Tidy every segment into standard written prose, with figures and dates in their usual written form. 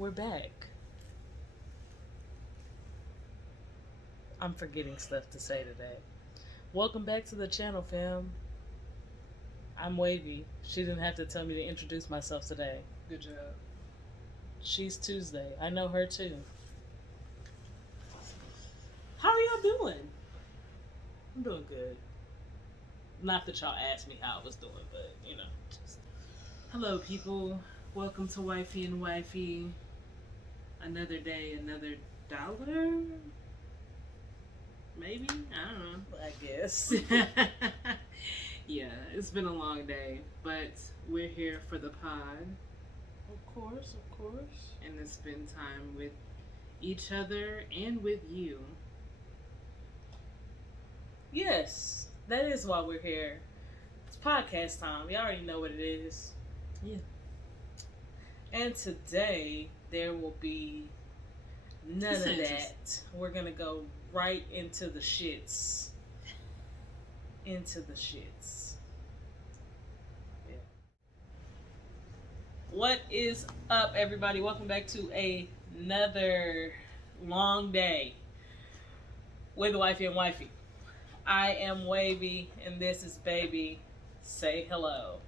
We're back. I'm forgetting stuff to say today. Welcome back to the channel, fam. I'm Wavy. She didn't have to tell me to introduce myself today. Good job. She's Tuesday. I know her too. How are y'all doing? I'm doing good. Not that y'all asked me how I was doing, but you know. Hello, people. Welcome to Wifey and Wifey. Another day, another dollar? Maybe? I don't know. I guess. Yeah, it's been a long day, but we're here for the pod. Of course. And to spend time with each other and with you. Yes, that is why we're here. It's podcast time. You already know what it is. Yeah. And today, there will be none of that. We're going to go right into the shits. Yeah. What is up, everybody? Welcome back to another long day with Wifey and Wifey. I am Wavy, and this is Baby. Say hello.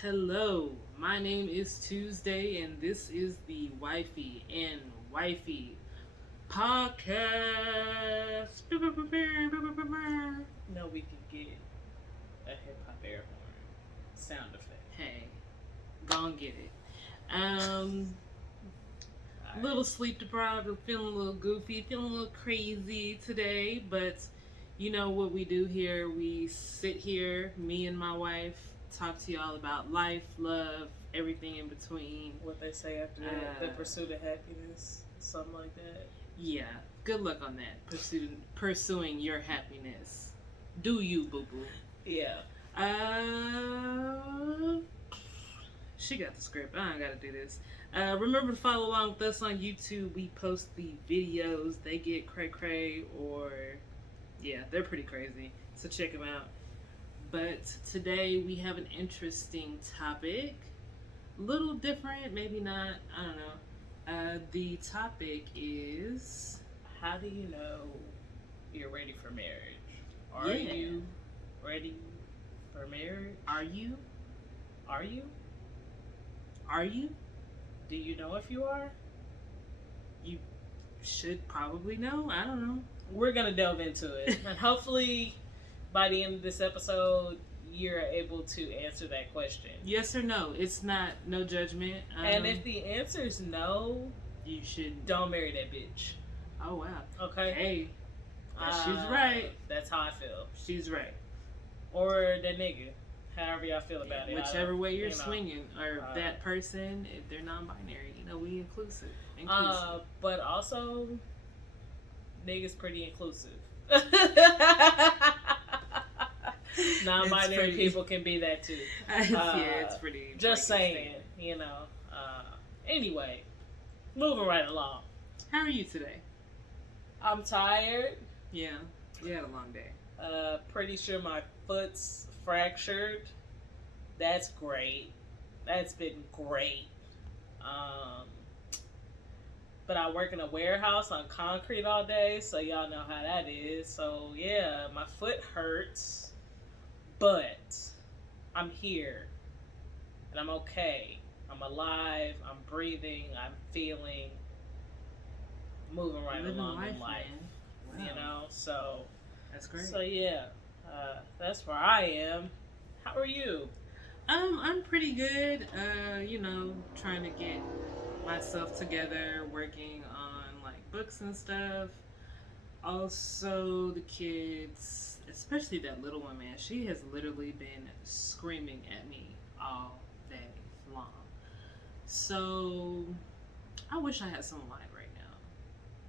Hello, my name is Tuesday, and this is the Wifey and Wifey podcast. No, we can get a hip hop air horn sound effect. Hey, gon' get it. A little sleep deprived, I'm feeling a little goofy, feeling a little crazy today, but you know what we do here. We sit here, me and my wife, talk to y'all about life, love, everything in between. What they say after that, the pursuit of happiness, something like that. Yeah, good luck on that. Pursuing your happiness. Do you, boo boo? Yeah. She got the script. I ain't gotta do this. Remember to follow along with us on YouTube. We post the videos. They get cray or yeah, they're pretty crazy. So check them out. But today we have an interesting topic. A little different, maybe not. I don't know. The topic is, how do you know you're ready for marriage? Are you ready for marriage? Are you? Are you? Are you? Do you know if you are? You should probably know. I don't know. We're going to delve into it. And hopefully, by the end of this episode, you're able to answer that question. Yes or no. It's not, no judgment. And if the answer is no, you should. Don't marry that bitch. Oh, wow. Okay? Hey. She's right. That's how I feel. She's right. Or that nigga. However y'all feel about it. Whichever way you're swinging. Or that person, if they're non-binary. You know, we inclusive. But also, niggas pretty inclusive. Non-binary people can be that too. Yeah, it's pretty. Just saying, you know. Anyway, moving right along. How are you today? I'm tired. Yeah, you had a long day. Pretty sure my foot's fractured. That's great. That's been great. But I work in a warehouse on concrete all day, so y'all know how that is. So yeah, my foot hurts, but I'm here, and I'm okay. I'm alive. I'm breathing. I'm feeling. Moving right along in life. Wow. You know, so that's great. So yeah, that's where I am. How are you? I'm pretty good. You know, trying to get myself together, working on like books and stuff. Also, the kids, especially that little one, man, she has literally been screaming at me all day long. So I wish I had someone right now.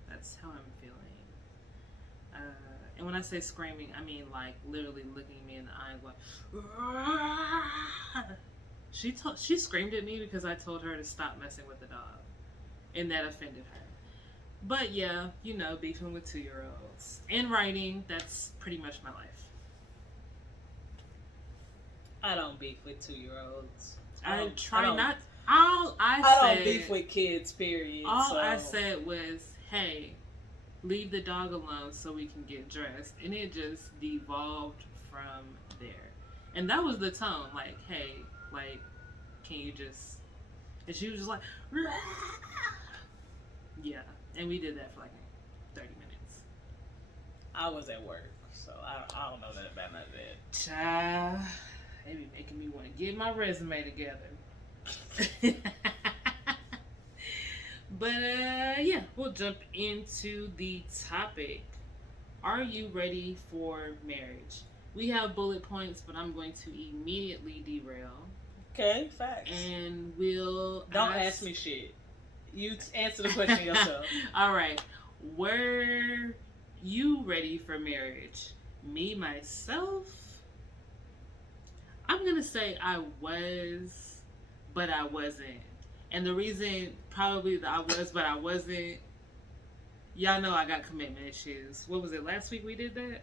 That's how I'm feeling. And when I say screaming, I mean like literally looking me in the eye and going, she screamed at me because I told her to stop messing with the dog. And that offended her. But yeah, you know, beefing with 2-year-olds. And writing, that's pretty much my life. I don't beef with 2-year-olds. I All I said, don't beef with kids, period. all so. I said was, hey, leave the dog alone so we can get dressed. And it just devolved from there. And that was the tone. Like, hey, like, can you just... And she was just like... Yeah. And we did that for like 30 minutes. I was at work, so I don't know that about none of that. Child, they be making me want to get my resume together. But yeah, we'll jump into the topic. Are you ready for marriage? We have bullet points, but I'm going to immediately derail. Okay, facts. And we'll don't ask me shit. You answer the question yourself. All right. Were you ready for marriage? Me, myself, I'm going to say I was, but I wasn't. And the reason probably that I was, but I wasn't, y'all know I got commitment issues. What was it, last week we did that?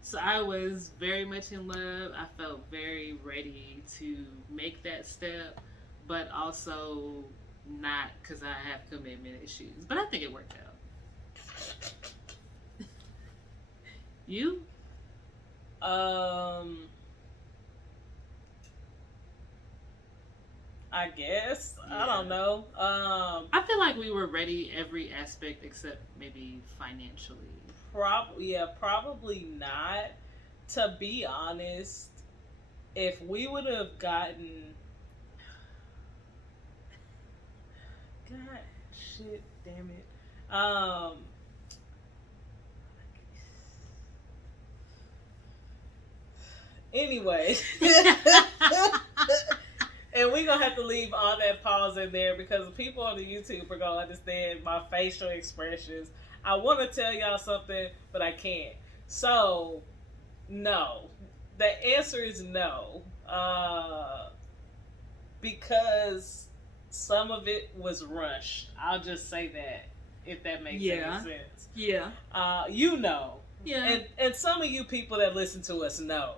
So I was very much in love. I felt very ready to make that step, but also not because I have commitment issues. But I think it worked out. You? I guess. Yeah. I don't know. I feel like we were ready every aspect except maybe financially. Probably not. To be honest, if we would have gotten... God, shit, damn it. Anyway. And we're going to have to leave all that pause in there because people on the YouTube are going to understand my facial expressions. I want to tell y'all something, but I can't. So, no. The answer is no. Because some of it was rushed. I'll just say that, if that makes any sense. Yeah. You know. Yeah. And some of you people that listen to us know.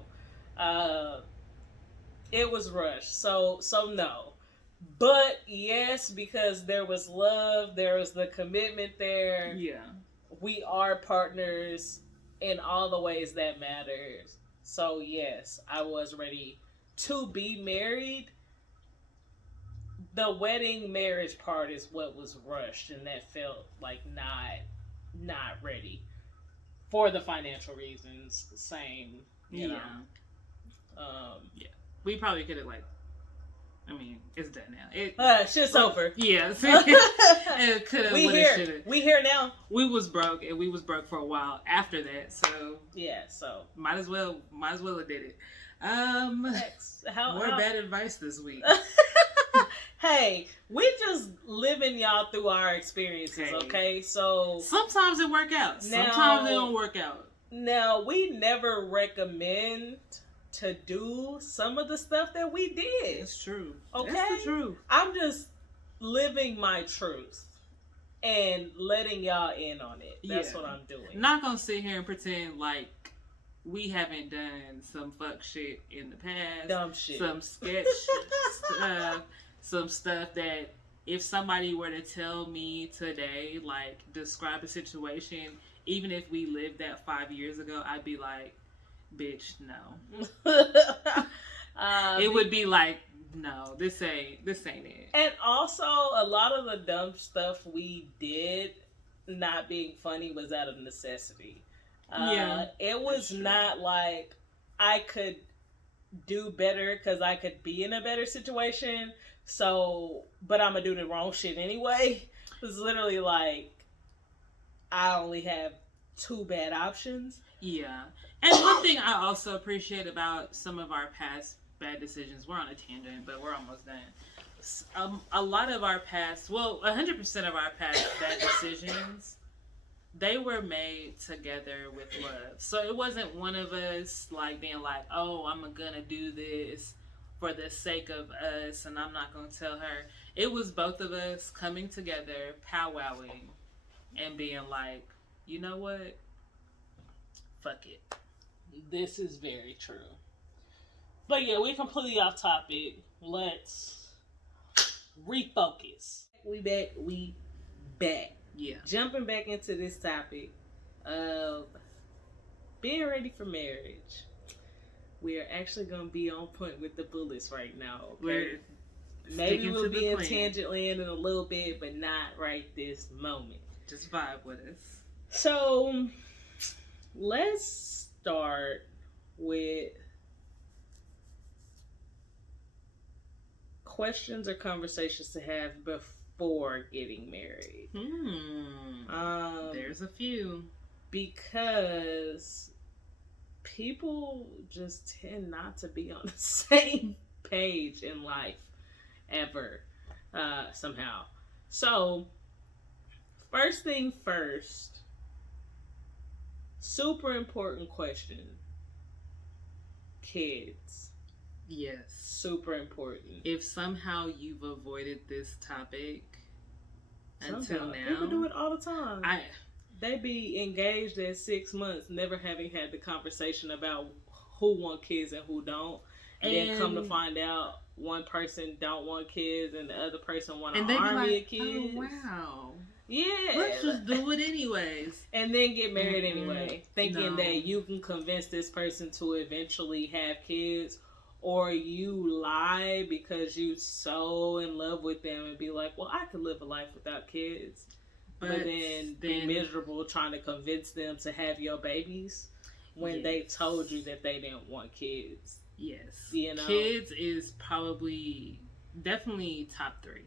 It was rushed. So no. But yes, because there was love, there was the commitment there. Yeah. We are partners in all the ways that matters. So yes, I was ready to be married. The wedding marriage part is what was rushed, and that felt like not ready for the financial reasons. Same, you know. Yeah. We probably could have it's done now. Shit's over. Yeah. It could have. We here now. We was broke, and we was broke for a while after that. So yeah. So might as well have did it. More bad advice this week. Hey, we just living y'all through our experiences, okay? So sometimes it work out. Sometimes it don't work out. Now, we never recommend to do some of the stuff that we did. It's true. Okay? That's the truth. I'm just living my truth and letting y'all in on it. That's what I'm doing. I'm not gonna sit here and pretend like we haven't done some fuck shit in the past. Dumb shit. Some sketch stuff. Some stuff that if somebody were to tell me today, like, describe a situation, even if we lived that 5 years ago, I'd be like, bitch, no. It would be like, no, this ain't it. And also, a lot of the dumb stuff we did, not being funny, was out of necessity. It was not like I could do better because I could be in a better situation. So, but I'm gonna do the wrong shit anyway. It was literally like, I only have two bad options. Yeah. And one thing I also appreciate about some of our past bad decisions, we're on a tangent, but we're almost done. A lot of our past, 100% of our past bad decisions, they were made together with love. So it wasn't one of us like being like, oh, I'm gonna do this for the sake of us, and I'm not going to tell her. It was both of us coming together, powwowing, and being like, you know what? Fuck it. This is very true. But yeah, we're completely off topic. Let's refocus. We back. Yeah. Jumping back into this topic of being ready for marriage. We are actually going to be on point with the bullets right now. Okay? Maybe we'll be in tangent land in a little bit, but not right this moment. Just vibe with us. So, let's start with questions or conversations to have before getting married. There's a few. Because people just tend not to be on the same page in life ever, somehow. So, first thing first, super important question. Kids. Yes. Super important. If somehow you've avoided this topic until now. People do it all the time. They be engaged at 6 months, never having had the conversation about who want kids and who don't. And then come to find out one person don't want kids and the other person want an army of kids. Oh, wow. Yeah. Let's just do it anyways. And then get married anyway. Thinking that you can convince this person to eventually have kids. Or you lie because you so in love with them and be like, well, I could live a life without kids. But then be miserable trying to convince them to have your babies when they told you that they didn't want kids. Yes. You know? Kids is definitely top 3.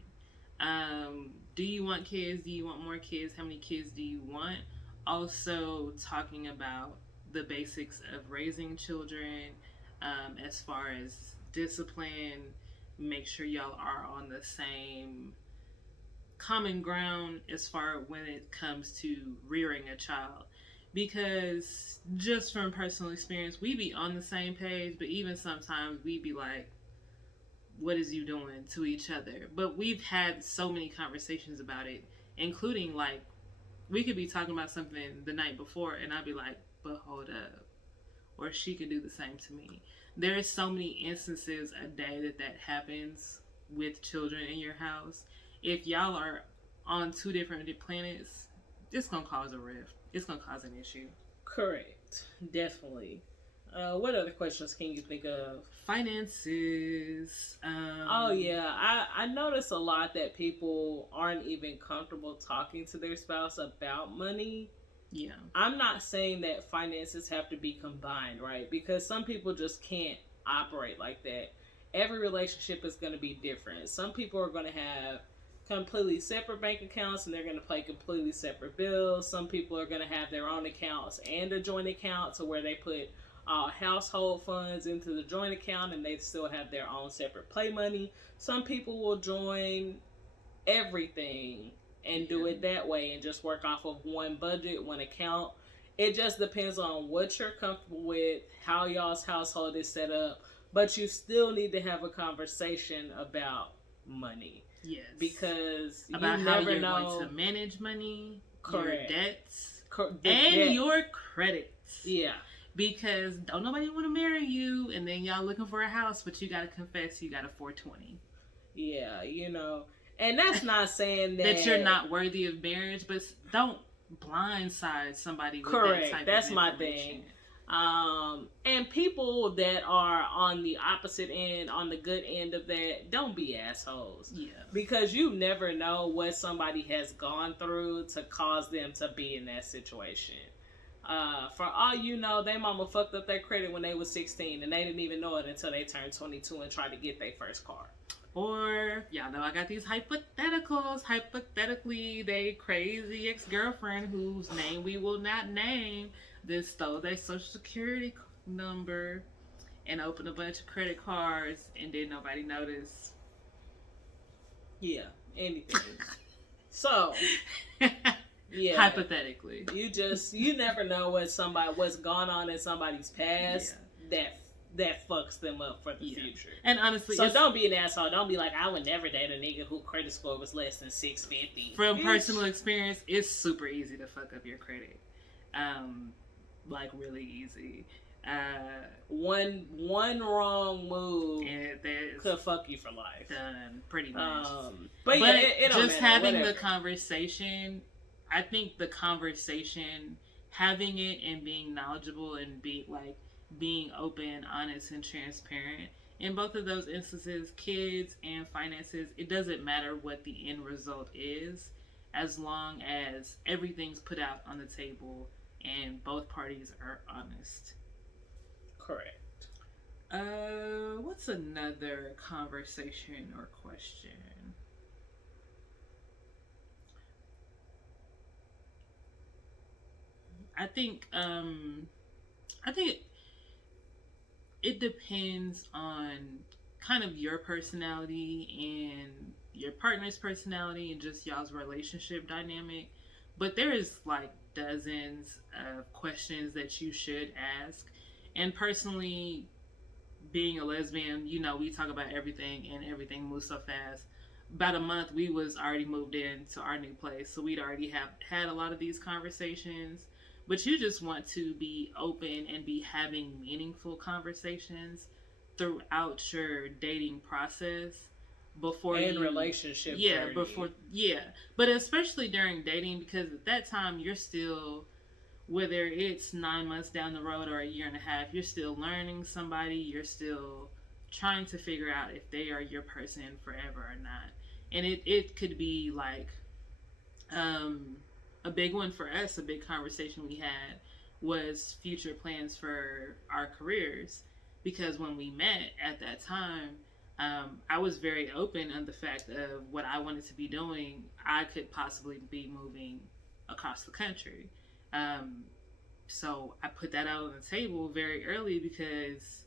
Do you want kids? Do you want more kids? How many kids do you want? Also talking about the basics of raising children, as far as discipline, make sure y'all are on the same common ground as far when it comes to rearing a child. Because just from personal experience, we be on the same page, but even sometimes we be like, what is you doing to each other? But we've had so many conversations about it, including like, we could be talking about something the night before and I'd be like, but hold up. Or she could do the same to me. There's so many instances a day that happens with children in your house. If y'all are on 2 different planets, it's going to cause a rift. It's going to cause an issue. Correct. Definitely. What other questions can you think of? Finances. Oh, yeah. I notice a lot that people aren't even comfortable talking to their spouse about money. Yeah. I'm not saying that finances have to be combined, right? Because some people just can't operate like that. Every relationship is going to be different. Some people are going to have completely separate bank accounts and they're going to pay completely separate bills. Some people are going to have their own accounts and a joint account, so where they put household funds into the joint account and they still have their own separate play money. Some people will join everything and do it that way and just work off of one budget, one account. It just depends on what you're comfortable with, how y'all's household is set up, but you still need to have a conversation about money. Yes. Because about you how never you're know. going to manage money, Correct. Your debts, and your credits. Yeah. Because don't nobody want to marry you and then y'all looking for a house, but you got to confess you got a 420. Yeah, you know. And that's not saying that you're not worthy of marriage, but don't blindside somebody with Correct. that type That's of my information. thing. And people that are on the opposite end, on the good end of that, don't be assholes. Yeah. Because you never know what somebody has gone through to cause them to be in that situation. For all you know, their mama fucked up their credit when they was 16 and they didn't even know it until they turned 22 and tried to get their first car. Or, y'all know I got these hypotheticals. Hypothetically, they crazy ex-girlfriend whose name we will not name just stole their social security number and opened a bunch of credit cards and did nobody notice. Yeah, anything. So, yeah. Hypothetically. You never know what's gone on in somebody's past that fucks them up for the future. And honestly, so don't be an asshole. Don't be like, I would never date a nigga whose credit score was less than 650. From personal experience, it's super easy to fuck up your credit. Like really easy. One wrong move and could fuck you for life. Done, pretty much. But yeah, it don't just matter, having whatever. the conversation, I think the conversation, having it and being knowledgeable and being open, honest, and transparent. In both of those instances, kids and finances, it doesn't matter what the end result is, as long as everything's put out on the table and both parties are honest. Correct. What's another conversation or question? I think it depends on kind of your personality and your partner's personality and just y'all's relationship dynamic. But there is like dozens of questions that you should ask. And personally, being a lesbian, we talk about everything and everything moves so fast. About a month, we was already moved into our new place, so we'd already have had a lot of these conversations. But you just want to be open and be having meaningful conversations throughout your dating process before relationship journey. But especially during dating, because at that time you're still, whether it's 9 months down the road or a year and a half, you're still learning somebody, you're still trying to figure out if they are your person forever or not. And it could be like a big one for us, a big conversation we had was future plans for our careers. Because when we met at that time, I was very open on the fact of what I wanted to be doing. I could possibly be moving across the country. So I put that out on the table very early, because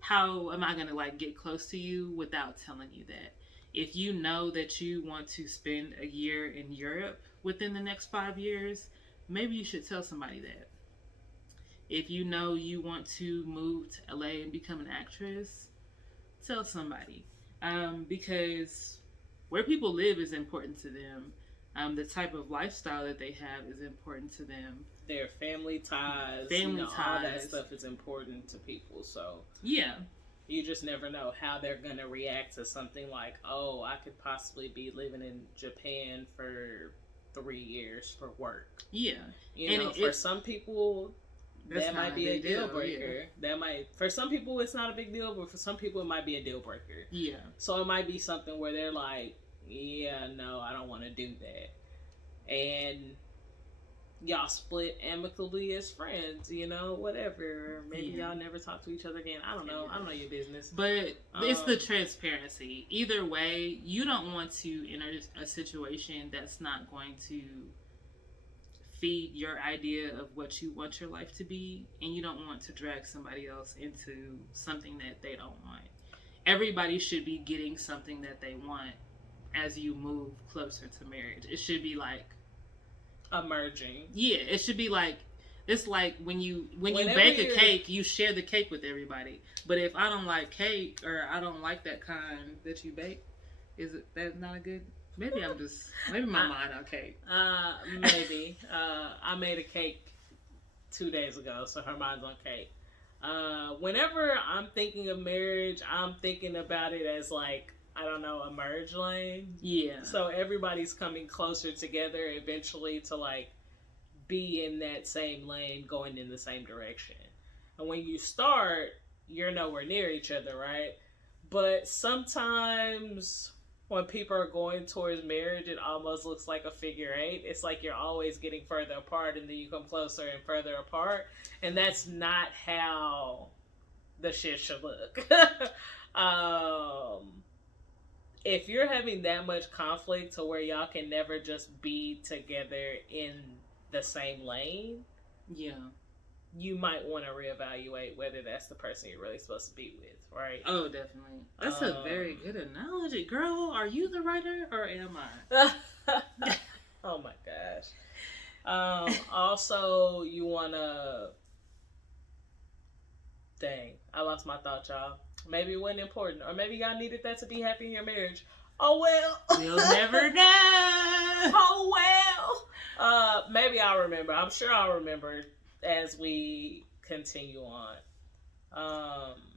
how am I going to get close to you without telling you that? If you know that you want to spend a year in Europe within the next 5 years, maybe you should tell somebody that. If you know you want to move to LA and become an actress, tell somebody. Because where people live is important to them. The type of lifestyle that they have is important to them. Their family ties, all that stuff is important to people. So yeah, you just never know how they're gonna react to something like, oh, I could possibly be living in Japan for 3 years for work. Yeah, for some people that might be a deal breaker. Yeah. For some people it's not a big deal, but for some people it might be a deal breaker. Yeah. So it might be something where they're like, yeah, no, I don't want to do that. And y'all split amicably as friends, whatever. Maybe y'all never talk to each other again. I don't know. I don't know your business. But it's the transparency. Either way, you don't want to enter a situation that's not going to feed your idea of what you want your life to be, and you don't want to drag somebody else into something that they don't want. Everybody should be getting something that they want as you move closer to marriage. It should be like emerging. Yeah, it should be like, it's like when you bake a cake, you share the cake with everybody. But if I don't like cake, or I don't like that kind that you bake, is it that not a good? Maybe my mind on cake. Maybe. I made a cake 2 days ago, so her mind's on cake. Whenever I'm thinking of marriage, I'm thinking about it as like, I don't know, a merge lane. Yeah. So everybody's coming closer together eventually to be in that same lane, going in the same direction. And when you start, you're nowhere near each other, right? But sometimes when people are going towards marriage, it almost looks like a figure eight. It's like you're always getting further apart, and then you come closer and further apart. And that's not how the shit should look. If you're having that much conflict to where y'all can never just be together in the same lane, yeah, you might want to reevaluate whether that's the person you're really supposed to be with, right? Oh, definitely. That's a very good analogy. Girl, are you the writer or am I? Oh my gosh. Also, you want to... Dang, I lost my thought, y'all. Maybe it wasn't important. Or maybe y'all needed that to be happy in your marriage. Oh, well. We'll never know. Oh, well. Maybe I'll remember. I'm sure I'll remember as we continue on.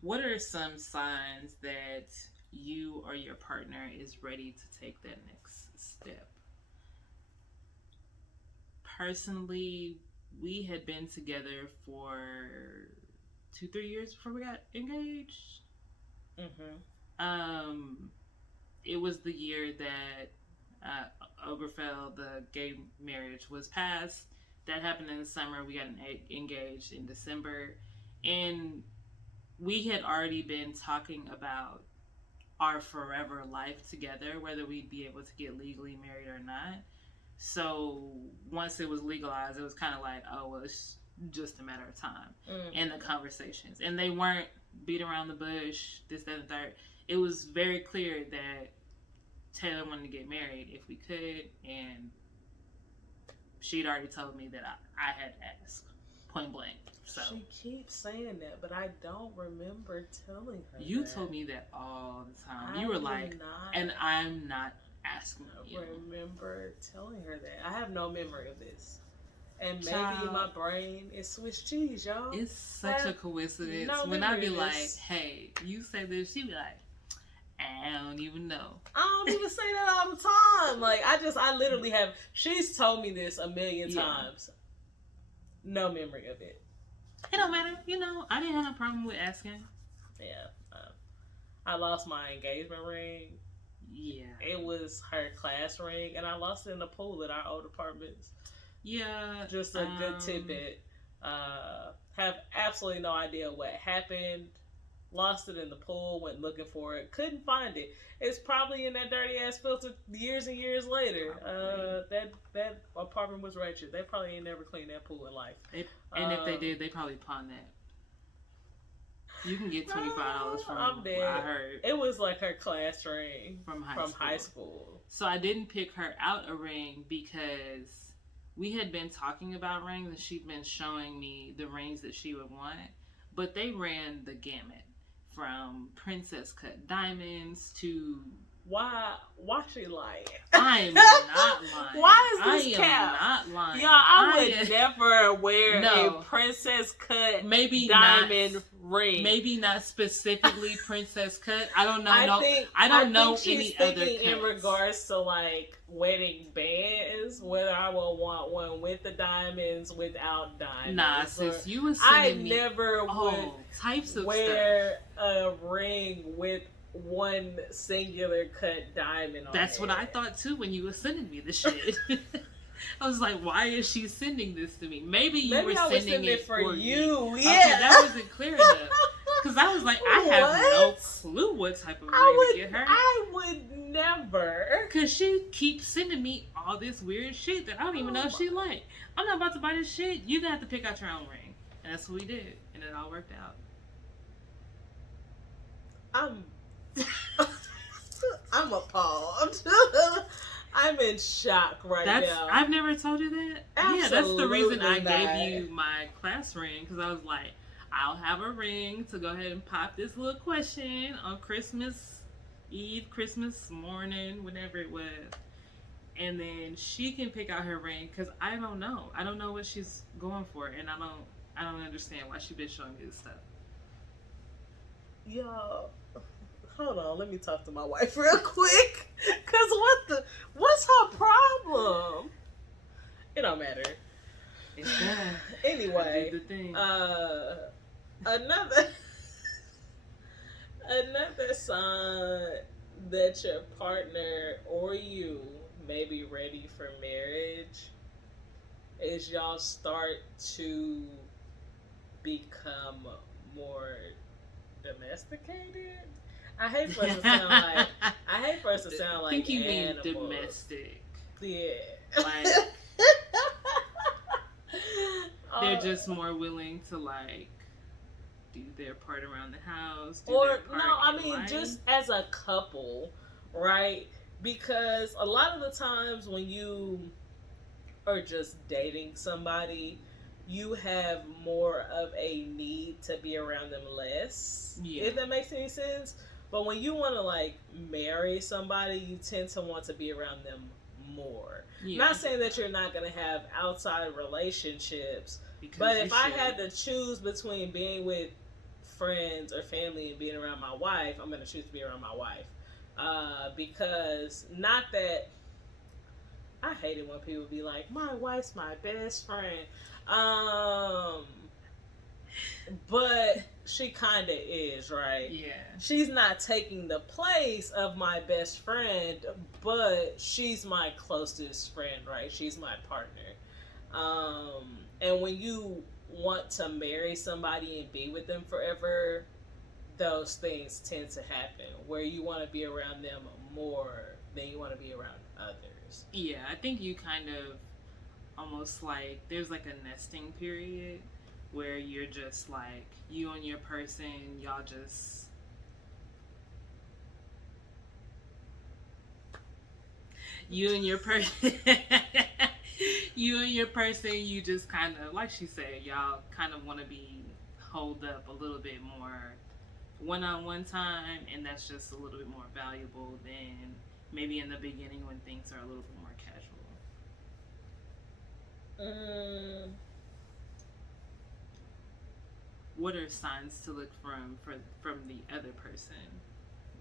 What are some signs that you or your partner is ready to take that next step. Personally, we had been together for 2, 3 years before we got engaged. Um, it was the year that Oberfell, the gay marriage, was passed. That happened in the summer. We got engaged in December, and we had already been talking about our forever life together, whether we'd be able to get legally married or not. So once it was legalized, it was kind of like, oh, well, it's just a matter of time. In the conversations. And they weren't beat around the bush, this, that, and the third. It was very clear that Taylor wanted to get married if we could, and she'd already told me that I had asked, point blank. So she keeps saying that, but I don't remember telling her. You that. told me that all the time. You were like, and I'm not asking you. I remember telling her that. I have no memory of this. And maybe my brain is Swiss cheese, y'all. It's such a coincidence. When I be like, hey, you say this, she be like, I don't even know. I don't even say that all the time. Like, I literally have, she's told me this a million times. No memory of it. It don't matter. I didn't have no problem with asking. Yeah. I lost my engagement ring. Yeah. It was her class ring, and I lost it in the pool at our old apartments. Yeah. Just a good tidbit. Have absolutely no idea what happened. Lost it in the pool, went looking for it, couldn't find it. It's probably in that dirty ass filter years and years later. That apartment was wretched. They probably ain't never cleaned that pool in life. And if they did, they probably pawned that. You can get $25 from I'm dead. What I heard. It was like her class ring from high school. So I didn't pick her out a ring because we had been talking about rings and she'd been showing me the rings that she would want. But they ran the gamut from princess cut diamonds to... Why she lying? I'm not lying. Why is this cap? I am not lying. Y'all, I would never wear a princess cut diamond ring. Maybe not specifically princess cut. I don't know. I don't know any other cuts. In regards to like wedding bands, whether I will want one with the diamonds, without diamonds. Nah, sis, you was sending me never would types of wear a ring with one singular cut diamond on That's what I thought too when you were sending me the shit. I was like, why is she sending this to me? Maybe you were sending it for you. Yeah. Okay, that wasn't clear enough. Because I was like, I have no clue what type of ring to get her. I would never. Because she keeps sending me all this weird shit that I don't even know if she like. I'm not about to buy this shit. You're going to have to pick out your own ring. And that's what we did. And it all worked out. I'm appalled. I'm in shock now. I've never told you that. Absolutely yeah, that's the reason I gave you my class ring, because I was like, I'll have a ring to go ahead and pop this little question on Christmas Eve, Christmas morning, whenever it was, and then she can pick out her ring, because I don't know. I don't know what she's going for, and I don't understand why she's been showing me this stuff. Yo. Hold on, let me talk to my wife real quick. Cause what's her problem? It don't matter. It's done. Anyway, another sign that your partner or you may be ready for marriage is y'all start to become more domesticated. I hate for us to sound like. I think you animals. Mean domestic. Yeah. Like they're just more willing to like do their part around the house. Just as a couple, right? Because a lot of the times when you are just dating somebody, you have more of a need to be around them less. Yeah. If that makes any sense. But when you want to like marry somebody, you tend to want to be around them more. Yeah. Not saying that you're not going to have outside relationships, but if I had to choose between being with friends or family and being around my wife, I'm gonna choose to be around my wife. Because not that I hate it when people be like, my wife's my best friend. Um, but she kind of is, right? Yeah. She's not taking the place of my best friend, but she's my closest friend, right? She's my partner. And when you want to marry somebody and be with them forever, those things tend to happen where you want to be around them more than you want to be around others. Yeah, I think you kind of almost like there's like a nesting period where you're just like you and your person, y'all just you and your person you and your person, you just kind of like she said, y'all kind of want to be holed up a little bit more one-on-one time, and that's just a little bit more valuable than maybe in the beginning when things are a little bit more casual. What are signs to look from the other person?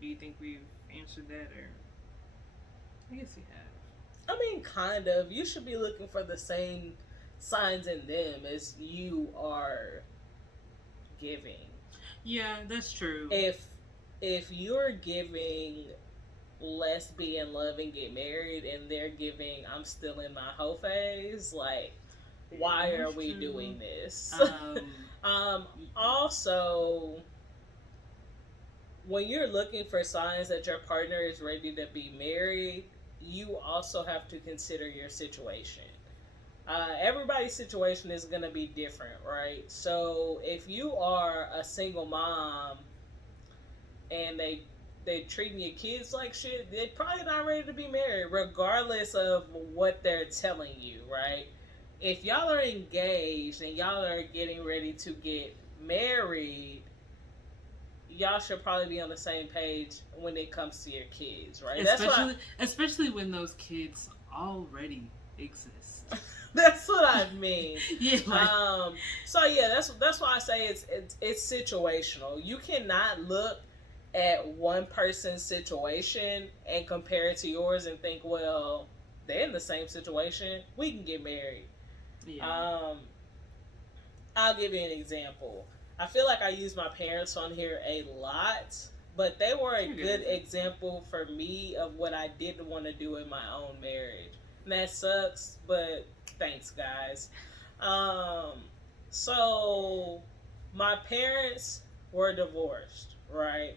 Do you think we've answered that, or I guess we have? I mean, kind of. You should be looking for the same signs in them as you are giving. Yeah, that's true. If you're giving let's be in love and get married, and they're giving I'm still in my hoe phase, like, why are we doing this? Also, when you're looking for signs that your partner is ready to be married, you also have to consider your situation. Everybody's situation is going to be different, right? So if you are a single mom and they treating your kids like shit, they're probably not ready to be married, regardless of what they're telling you, right? If y'all are engaged and y'all are getting ready to get married, y'all should probably be on the same page when it comes to your kids, right? Especially when those kids already exist. That's what I mean. Yeah. So yeah, that's why I say it's situational. You cannot look at one person's situation and compare it to yours and think, well, they're in the same situation, we can get married. Yeah. I'll give you an example. I feel like I use my parents on here a lot, but they were a good example for me of what I didn't want to do in my own marriage. And that sucks, but thanks, guys. So my parents were divorced, right?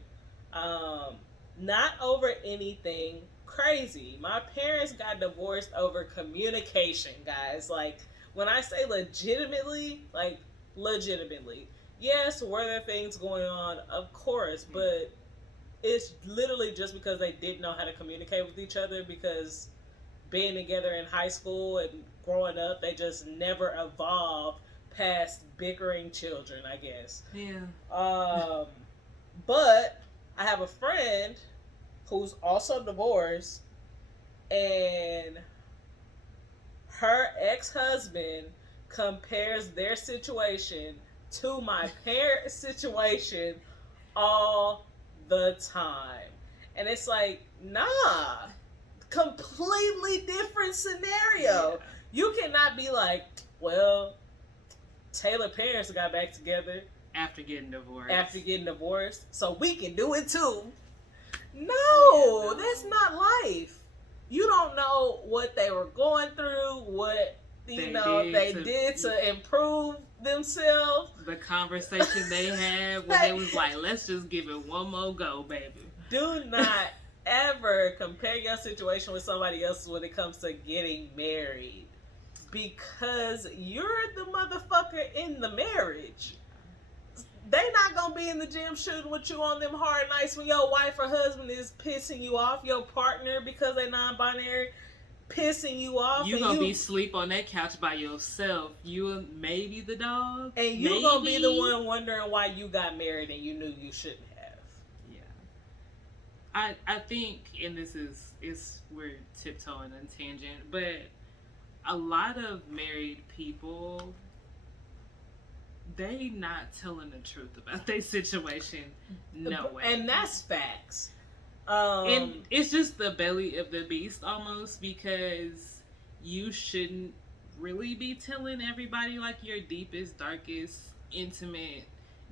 Not over anything crazy. My parents got divorced over communication, guys. Like, when I say legitimately, like, legitimately. Yes, were there things going on? Of course, but it's literally just because they didn't know how to communicate with each other, because being together in high school and growing up, they just never evolved past bickering children, I guess. Yeah. But I have a friend who's also divorced, and her ex-husband compares their situation to my parents' situation all the time. And it's like, nah, completely different scenario. Yeah. You cannot be like, well, Taylor's parents got back together after getting divorced, so we can do it too. No, that's not life. You don't know what they were going through, what they did to improve themselves. The conversation they had when they was like, let's just give it one more go, baby. Do not ever compare your situation with somebody else's when it comes to getting married, because you're the motherfucker in the marriage. They not gonna be in the gym shooting with you on them hard nights when your wife or husband is pissing you off, your partner, because they non-binary, pissing you off. You gonna be sleep on that couch by yourself. You and maybe the dog. And you gonna be the one wondering why you got married and you knew you shouldn't have. Yeah. I think, and this is we're tiptoeing on tangent, but a lot of married people they not telling the truth about their situation. No way. And that's facts. And it's just the belly of the beast almost, because you shouldn't really be telling everybody like your deepest, darkest, intimate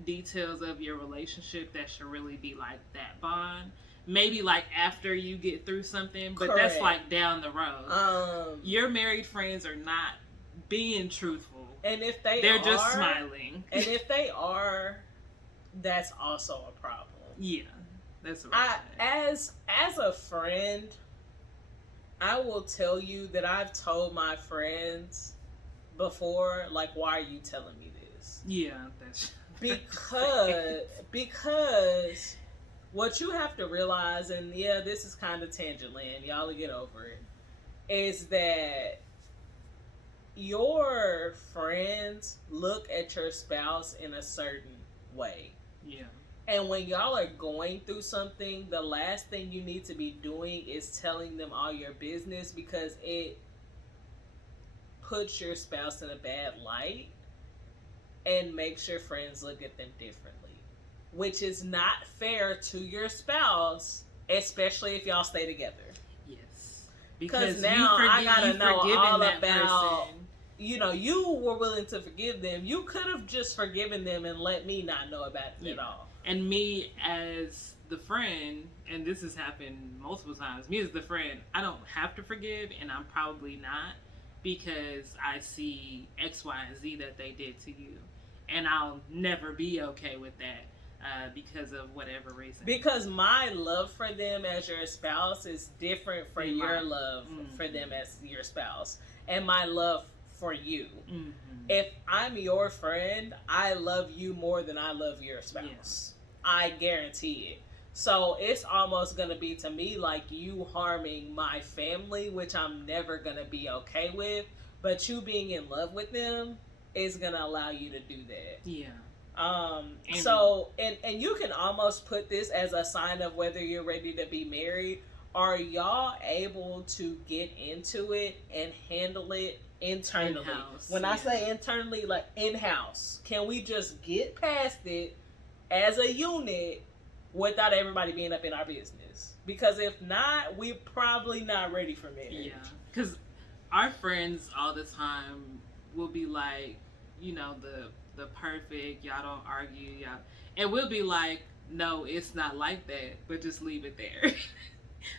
details of your relationship. That should really be like that bond. Maybe like after you get through something, but Correct. that's like down the road. Your married friends are not being truthful, and if they're just smiling. And if they are, that's also a problem. Yeah, that's right. As a friend, I will tell you that I've told my friends before, like, why are you telling me this? Yeah, that's because what you have to realize, and yeah, this is kind of tangent land, y'all will get over it, is that your friends look at your spouse in a certain way. Yeah. And when y'all are going through something, the last thing you need to be doing is telling them all your business, because it puts your spouse in a bad light and makes your friends look at them differently, which is not fair to your spouse, especially if y'all stay together. Yes. Because now I gotta know all about, you know, you were willing to forgive them. You could have just forgiven them and let me not know about it at all. And me as the friend, and this has happened multiple times, me as the friend, I don't have to forgive, and I'm probably not, because I see X, Y, and Z that they did to you. And I'll never be okay with that because of whatever reason. Because my love for them as your spouse is different from your love for them as your spouse. And my love for you. Mm-hmm. If I'm your friend, I love you more than I love your spouse. Yes. I guarantee it. So it's almost going to be, to me, like you harming my family, which I'm never going to be okay with. But you being in love with them is going to allow you to do that. Yeah. So, and you can almost put this as a sign of whether you're ready to be married. Are y'all able to get into it and handle it internally? In-house, when I say internally, like in-house, can we just get past it as a unit without everybody being up in our business? Because if not, we're probably not ready for marriage. Yeah, because our friends all the time will be like, you know, the perfect, y'all don't argue, y'all, and we'll be like, no, it's not like that, but just leave it there.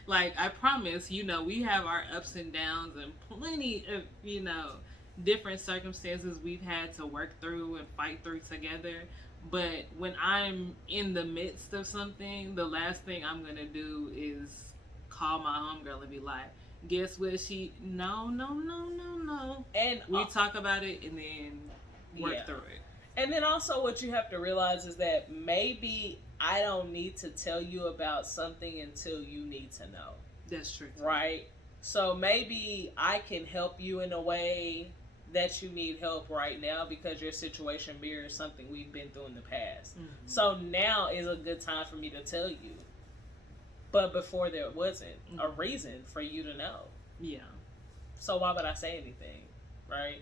Like, I promise, you know, we have our ups and downs and plenty of, you know, different circumstances we've had to work through and fight through together. But when I'm in the midst of something, the last thing I'm going to do is call my homegirl and be like, guess what? No. And we talk about it and then work through it. And then also what you have to realize is that maybe I don't need to tell you about something until you need to know. That's true. Right? So maybe I can help you in a way that you need help right now because your situation mirrors something we've been through in the past. Mm-hmm. So now is a good time for me to tell you. But before there wasn't a reason for you to know. Yeah. So why would I say anything? Right?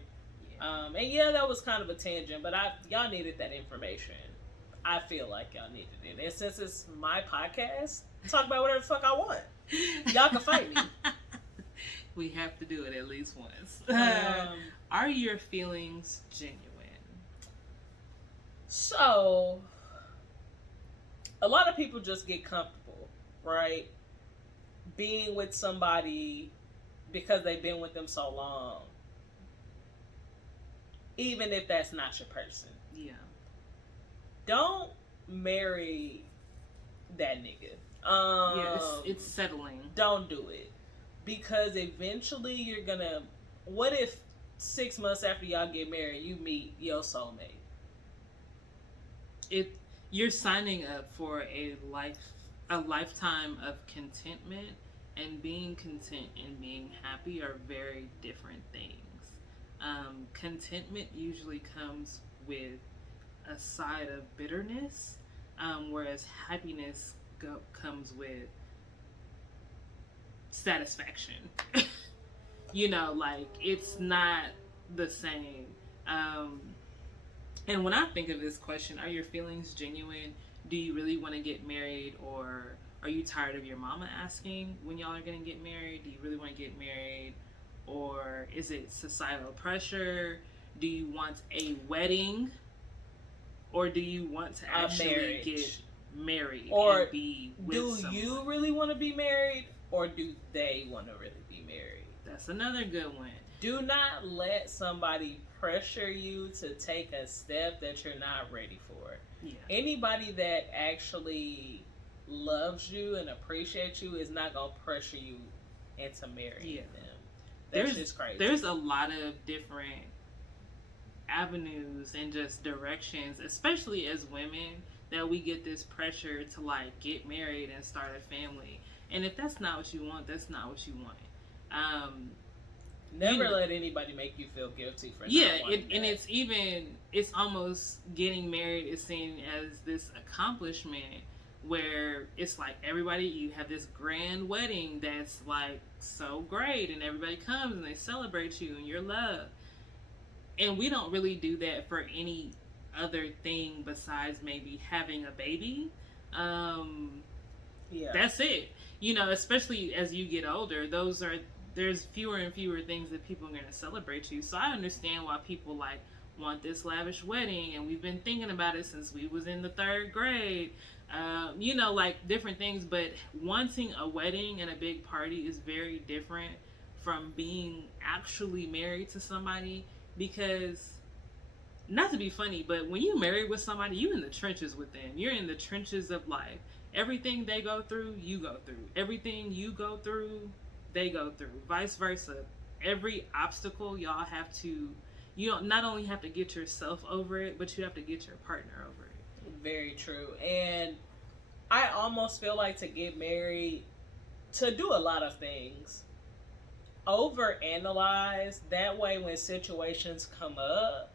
And yeah, that was kind of a tangent, but y'all needed that information. I feel like y'all needed it. And since it's my podcast, talk about whatever the fuck I want. Y'all can fight me. We have to do it at least once. Are your feelings genuine? So, a lot of people just get comfortable, right? Being with somebody because they've been with them so long. Even if that's not your person. Yeah. Don't marry that nigga. It's settling. Don't do it. Because eventually you're gonna... What if 6 months after y'all get married, you meet your soulmate? You're signing up for a lifetime of contentment, and being content and being happy are very different things. Contentment usually comes with a side of bitterness, whereas happiness comes with satisfaction. You know, like, it's not the same. And when I think of this question, are your feelings genuine? Do you really want to get married, or are you tired of your mama asking when y'all are going to get married? Do you really want to get married? Or is it societal pressure? Do you want a wedding? Or do you want to actually get married or and be with do someone? you really want to be married, or do they want to really be married? That's another good one. Do not let somebody pressure you to take a step that you're not ready for. Yeah. Anybody that actually loves you and appreciates you is not going to pressure you into marrying them. That's just crazy. There's a lot of different avenues and just directions, especially as women, that we get this pressure to like get married and start a family. And if that's not what you want, that's not what you want. Never let anybody make you feel guilty for and it's almost getting married is seen as this accomplishment where it's like everybody, you have this grand wedding that's like so great and everybody comes and they celebrate you and your love. And we don't really do that for any other thing besides maybe having a baby. That's it. You know, especially as you get older, there's fewer and fewer things that people are going to celebrate you. So I understand why people like want this lavish wedding, and we've been thinking about it since we was in the 3rd grade. You know, like different things, but wanting a wedding and a big party is very different from being actually married to somebody. Because, not to be funny, but when you marry with somebody, you're in the trenches with them. You're in the trenches of life. Everything they go through, you go through. Everything you go through, they go through. Vice versa. Every obstacle, y'all have to, you don't not only have to get yourself over it, but you have to get your partner over it. Very true. And I almost feel like to get married, to do a lot of things, overanalyze. That way when situations come up,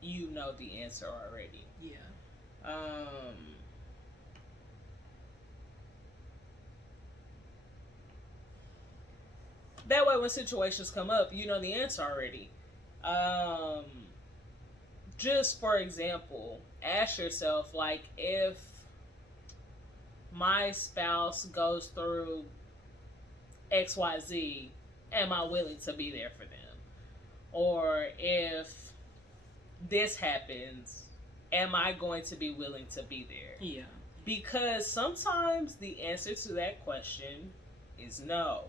you know the answer already. Yeah. That way when situations come up, you know the answer already. Just for example, ask yourself, like, if my spouse goes through XYZ, am I willing to be there for them? Or if this happens, am I going to be willing to be there? Yeah. Because sometimes the answer to that question is no.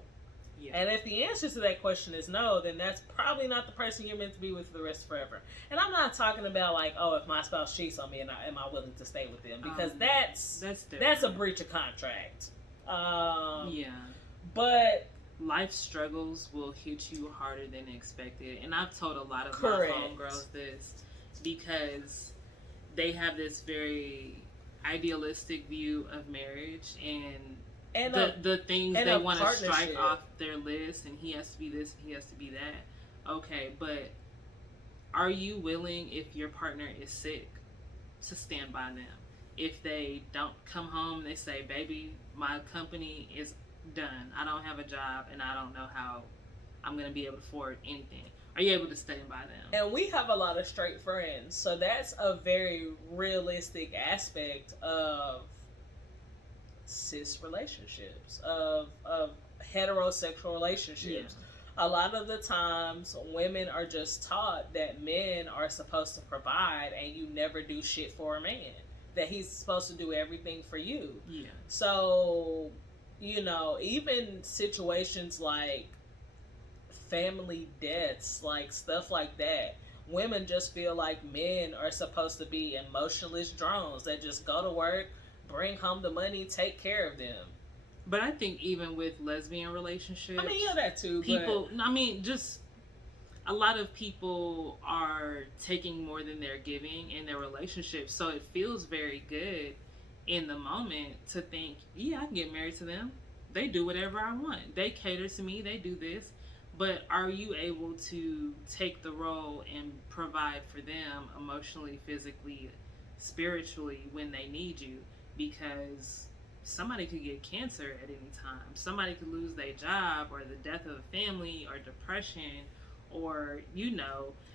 Yeah. And if the answer to that question is no, then that's probably not the person you're meant to be with for the rest of forever. And I'm not talking about like, oh, if my spouse cheats on me, am I willing to stay with them? Because that's a breach of contract. Yeah. But life struggles will hit you harder than expected. And I've told a lot of my homegirls this because they have this very idealistic view of marriage and the things they want to strike off their list, and he has to be this and he has to be that. Okay, but are you willing, if your partner is sick, to stand by them? If they don't come home, they say, baby, my company is done. I don't have a job and I don't know how I'm going to be able to afford anything. Are you able to stand by them? And we have a lot of straight friends, so that's a very realistic aspect of cis relationships, of heterosexual relationships. Yeah. A lot of the times women are just taught that men are supposed to provide and you never do shit for a man, that he's supposed to do everything for you. Yeah. So, you know, even situations like family deaths, like stuff like that, women just feel like men are supposed to be emotionless drones that just go to work, bring home the money, take care of them. But I think even with lesbian relationships, I mean, yeah, that too. Just a lot of people are taking more than they're giving in their relationships. So it feels very good in the moment to think, yeah, I can get married to them. They do whatever I want. They cater to me. They do this. But are you able to take the role and provide for them emotionally, physically, spiritually when they need you? Because somebody could get cancer at any time. Somebody could lose their job, or the death of a family, or depression, or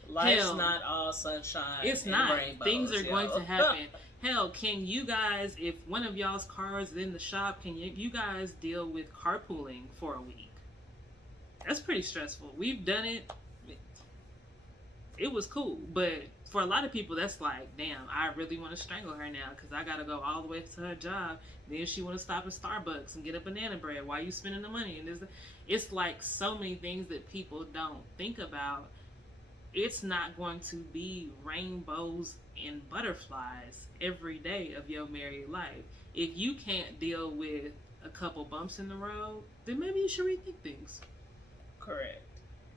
Life's hell, not all sunshine. it's and not. rainbows, Things are going yo. to happen. Hell, can you guys, if one of y'all's cars is in the shop, can you guys deal with carpooling for a week? That's pretty stressful. We've done it. It was cool, but for a lot of people, that's like, damn, I really want to strangle her now because I got to go all the way to her job. Then she want to stop at Starbucks and get a banana bread. Why you spending the money? And it's like so many things that people don't think about. It's not going to be rainbows and butterflies every day of your married life. If you can't deal with a couple bumps in the road, then maybe you should rethink things. Correct.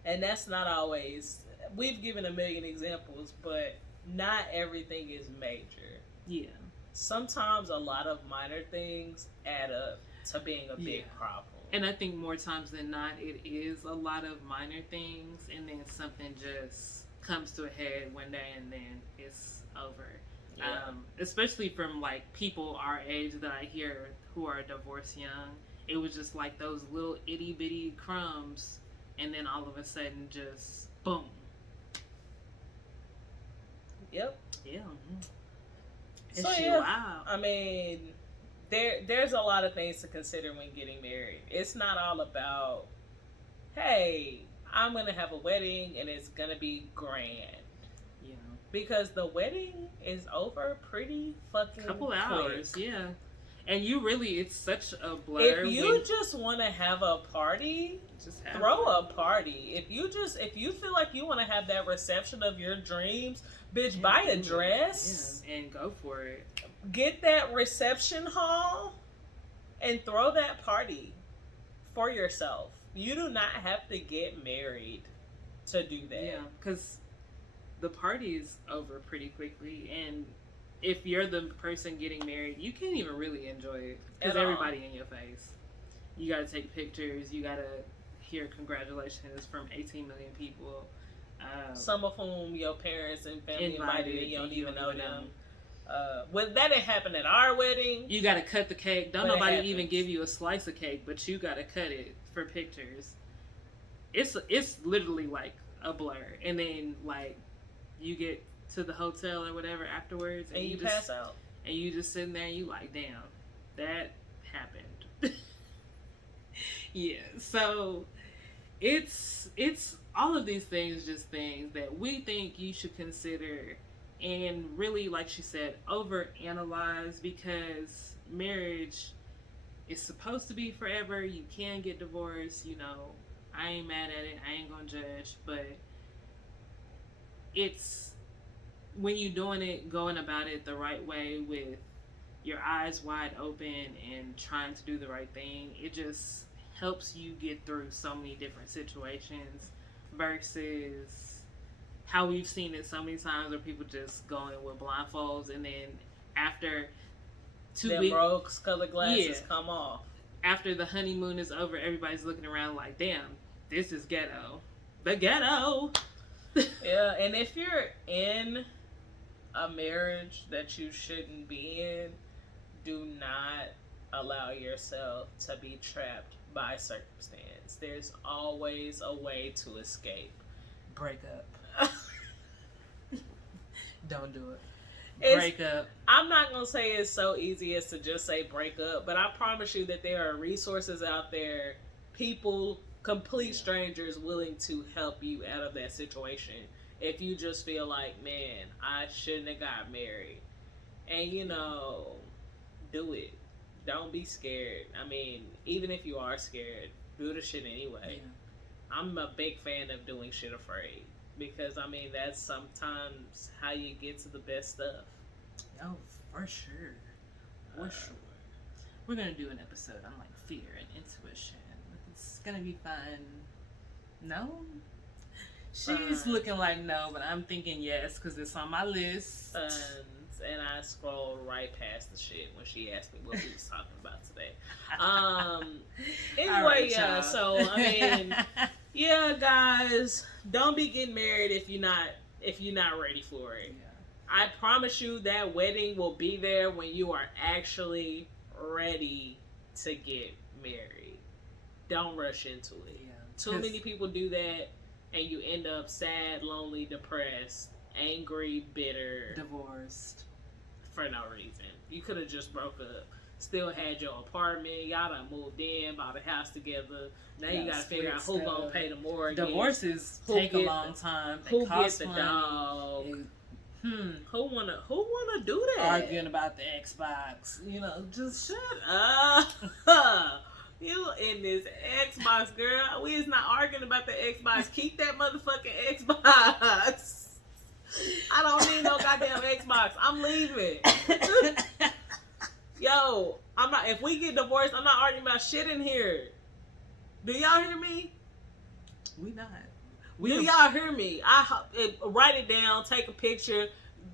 And that's not always. We've given a million examples, but not everything is major. Yeah. Sometimes a lot of minor things add up to being a big problem. And I think more times than not, it is a lot of minor things, and then something just comes to a head one day, and then it's over. Yeah. Especially from like people our age that I hear who are divorced young, it was just like those little itty bitty crumbs, and then all of a sudden, just boom. Yep. Yeah. So yeah, wow. I mean, there's a lot of things to consider when getting married. It's not all about, hey, I'm gonna have a wedding and it's gonna be grand. Yeah. Because the wedding is over pretty fucking couple quick. Hours, yeah. And you really, it's such a blur. If you just want to have a party, just throw a party. If you feel like you want to have that reception of your dreams, bitch, buy a dress and go for it. Get that reception hall and throw that party for yourself. You do not have to get married to do that. Yeah, because the party is over pretty quickly, and if you're the person getting married, you can't even really enjoy it because everybody in your face. You got to take pictures. You got to hear congratulations from 18 million people. Some of whom your parents and family invited and you don't even know them. Well, that didn't happen at our wedding. You got to cut the cake. Don't nobody even give you a slice of cake, but you got to cut it for pictures. It's literally like a blur. And then like you get to the hotel or whatever afterwards, and you just pass out, and you just sitting there and you like, damn, that happened. Yeah, so it's all of these things, just things that we think you should consider and really, like she said, overanalyze, because marriage is supposed to be forever. You can get divorced, I ain't mad at it, I ain't gonna judge, but it's when you're doing it, going about it the right way with your eyes wide open and trying to do the right thing, it just helps you get through so many different situations versus how we've seen it so many times where people just go in with blindfolds and then after 2 weeks, rose-colored glasses come off. After the honeymoon is over, everybody's looking around like, damn, this is ghetto. The ghetto. Yeah, and if you're in a marriage that you shouldn't be in, do not allow yourself to be trapped by circumstance. There's always a way to escape. Break up. Don't do it. Break up. I'm not going to say it's so easy as to just say break up, but I promise you that there are resources out there, people, complete strangers willing to help you out of that situation. If you just feel like, man, I shouldn't have got married. And, do it. Don't be scared. I mean, even if you are scared, do the shit anyway. Yeah. I'm a big fan of doing shit afraid. Because, I mean, that's sometimes how you get to the best stuff. Oh, for sure. For sure. We're going to do an episode on, like, fear and intuition. It's going to be fun. No? She's looking like no, but I'm thinking yes because it's on my list. And I scrolled right past the shit when she asked me what we was talking about today. Anyway, right, yeah. y'all. So I mean, yeah, guys, don't be getting married if you're not ready for it. Yeah. I promise you that wedding will be there when you are actually ready to get married. Don't rush into it. Yeah. Too many people do that. and you end up sad, lonely, depressed, angry, bitter, divorced for no reason. You could have just broke up, still had your apartment, y'all done moved in, bought a house together. Now you gotta figure out who gonna pay the mortgage. Divorces take a long time. They who cost get the money. dog? Who wanna do that? Arguing about the Xbox, just shut up. You in this Xbox, girl. We is not arguing about the Xbox. Keep that motherfucking Xbox. I don't need no goddamn Xbox. I'm leaving. Yo, I'm not. If we get divorced, I'm not arguing about shit in here. Do y'all hear me? We not. Do y'all hear me? Write it down, take a picture,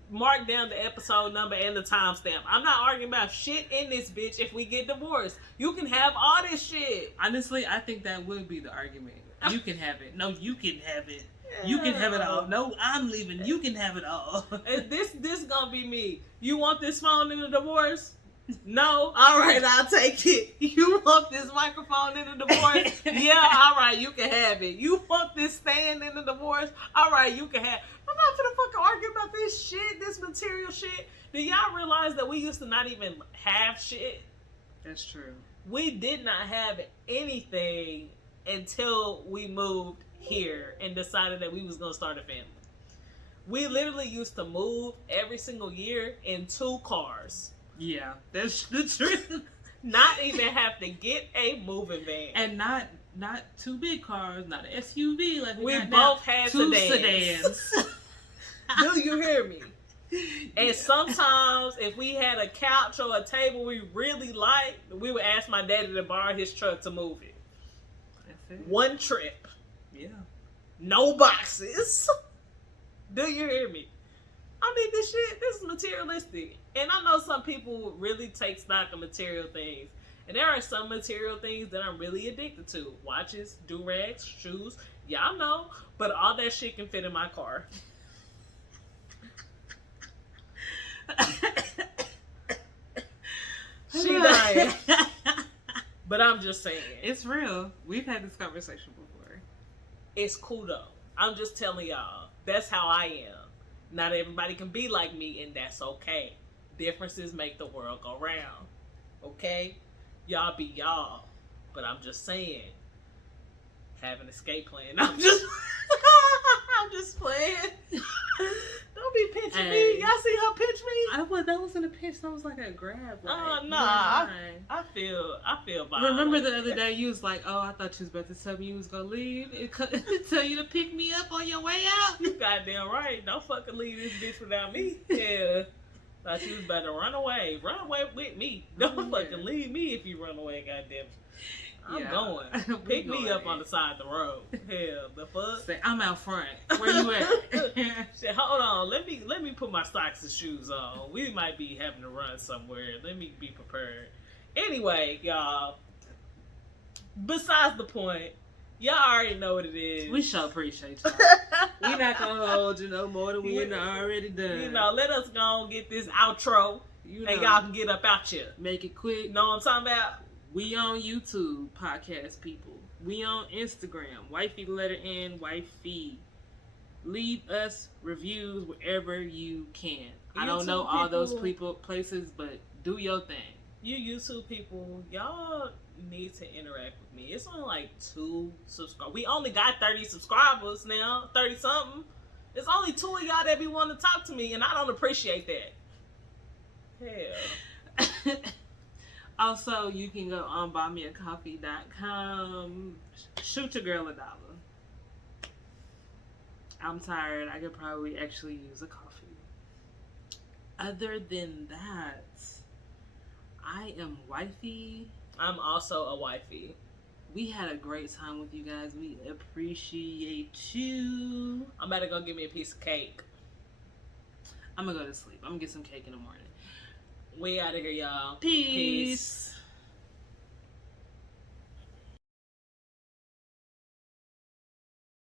mark down the episode number and the timestamp. I'm not arguing about shit in this bitch if we get divorced. You can have all this shit. Honestly, I think that would be the argument. You can have it. No, you can have it. You can have it all. No, I'm leaving. You can have it all. This gonna be me. You want this phone in the divorce? No? Alright, I'll take it. You want this microphone in the divorce? Yeah, alright, you can have it. You want this stand in the divorce? Alright, you can have it. I'm not gonna fucking argue about this shit, this material shit. Do y'all realize that we used to not even have shit? That's true. We did not have anything until we moved here and decided that we was gonna start a family. We literally used to move every single year in 2 cars. Yeah, that's the truth. Not even have to get a moving van. And not 2 big cars, not an SUV. Like we both had 2 sedans. Do you hear me? And yeah. Sometimes if we had a couch or a table we really liked, we would ask my daddy to borrow his truck to move it. That's it. 1 trip. Yeah. No boxes. Do you hear me? I mean, this is materialistic. And I know some people really take stock of material things. And there are some material things that I'm really addicted to. Watches, do-rags, shoes. Y'all know. But all that shit can fit in my car. She dying. But I'm just saying. It's real. We've had this conversation before. It's cool though. I'm just telling y'all. That's how I am. Not everybody can be like me, and that's okay. Differences make the world go round. Okay? Y'all be y'all. But I'm just saying. Have an escape plan. I'm just playing. Don't be pinching me. Y'all see her pinch me? That wasn't a pinch. That was like a grab. Oh, nah. I feel violent. Remember the other day you was like, oh, I thought you was about to tell me you was going to leave. It tell you to pick me up on your way out. You goddamn right. Don't fucking leave this bitch without me. Yeah. Thought you was about to run away. Run away with me. Don't fucking leave me if you run away, goddamn. I'm going. Pick me up on the side of the road. Hell, the fuck? Say, I'm out front. Where you at? Say, hold on. Let me put my socks and shoes on. We might be having to run somewhere. Let me be prepared. Anyway, y'all. Besides the point, y'all already know what it is. We sure appreciate y'all. We not gonna hold you no more than we already done. Let us go and get this outro. And y'all can get up out here. Make it quick. Know what I'm talking about? We on YouTube, podcast people. We on Instagram, Wifey letter N, Wifey. Leave us reviews wherever you can. I don't know all those places, but do your thing. You YouTube people, y'all need to interact with me. It's only like 2 subscribers. We only got 30 subscribers now, 30 something. It's only 2 of y'all that be wanting to talk to me, and I don't appreciate that. Hell. Also, you can go on buymeacoffee.com. Shoot your girl $1. I'm tired. I could probably actually use a coffee. Other than that, I am Wifey. I'm also a wifey. We had a great time with you guys. We appreciate you. I'm about to go get me a piece of cake. I'm going to go to sleep. I'm going to get some cake in the morning. We out of here, y'all. Peace.